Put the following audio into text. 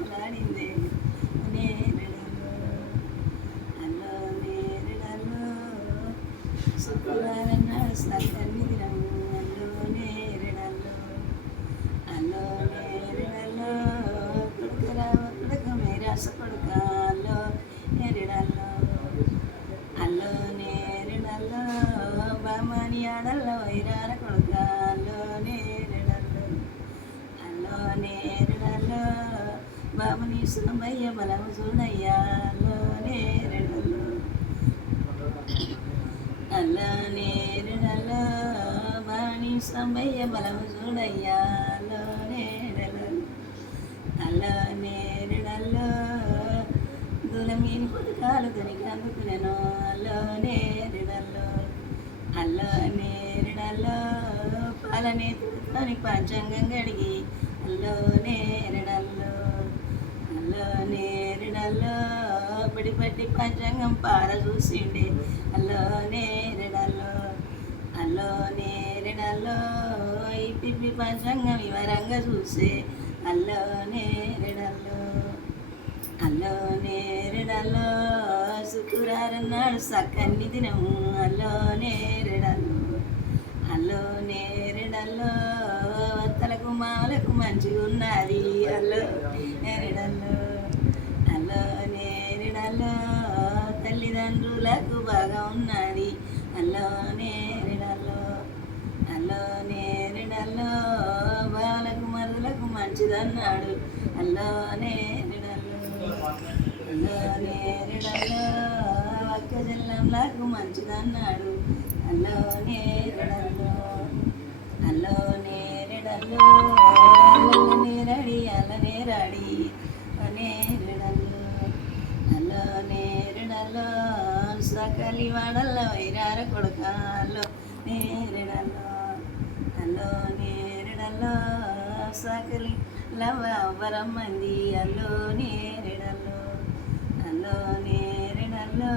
రెప్పలాడిందే నేరడలో అల్లో నేరడలో శుక్రవారం నాడు సక్కని దినము అల్లో నేరడలో అల్లో నేరడలో కొడుకురావ కొడుకు మేరాస కొడుక అల్లో నేరడలో అల్లో నేరడలో బామని ఆడల్లో వైరాల కొడుక అల్లో నేరడలో అల్లో నేరడలో బామని సుమయ్య బలము చూడయ్యా అల్లో నేరడలో అల్లో నేరడలో బామని సుమయ్య బలము చూడయ్యా అల్లో నేరడలో అల్లో నేరడలో దులమీని పుటకాలు దునికి అందుకునేను అల్లో నేరడలో అల్లో నేరడలో పాలనేతుడితోని పంచాంగం గడిగి అల్లో నేరడల్లో అల్లో నేరడల్లో పడి పంచాంగం పార చూసిండే అల్లో నేరడల్లో అల్లో నేరడల్లో ఇప్పి పంచాంగం వివరంగా చూసే అల్లో నేరడల్లో అల్లో నేరడల్లో శుక్రవారం నాడు సక్కని దినము అల్లో నేరడల్లో అల్లో నేరడల్లో వత్తలకు మామలకు మంచిగా ఉన్నది అల్లో నేరడల్లో అల్లో నేరడల్లో తల్లిదండ్రులకు బాగా ఉన్నది అల్లో నేరడల్లో అల్లో నేరడల్లో బావలకు మరుదులకు మంచిదన్నాడు అల్లో నేరడల్లో అల్లో నేరడల్లో అక్క చెల్లంలకు మంచిదన్నాడు అల్లో నేరడల్లో అల్లో నేరడల్లో అల్ల నేరడి అల్ల నేరడి నేరడల్లో అల్లో నేరడల్లో సకలి వాడల్లో వైరార కొడుక అల్లో నేరడల్లో అల్లో నేరడల్లో సకలి లవ్వరం మంది అల్లో నేరడల్లో అల్లో నేరడల్లో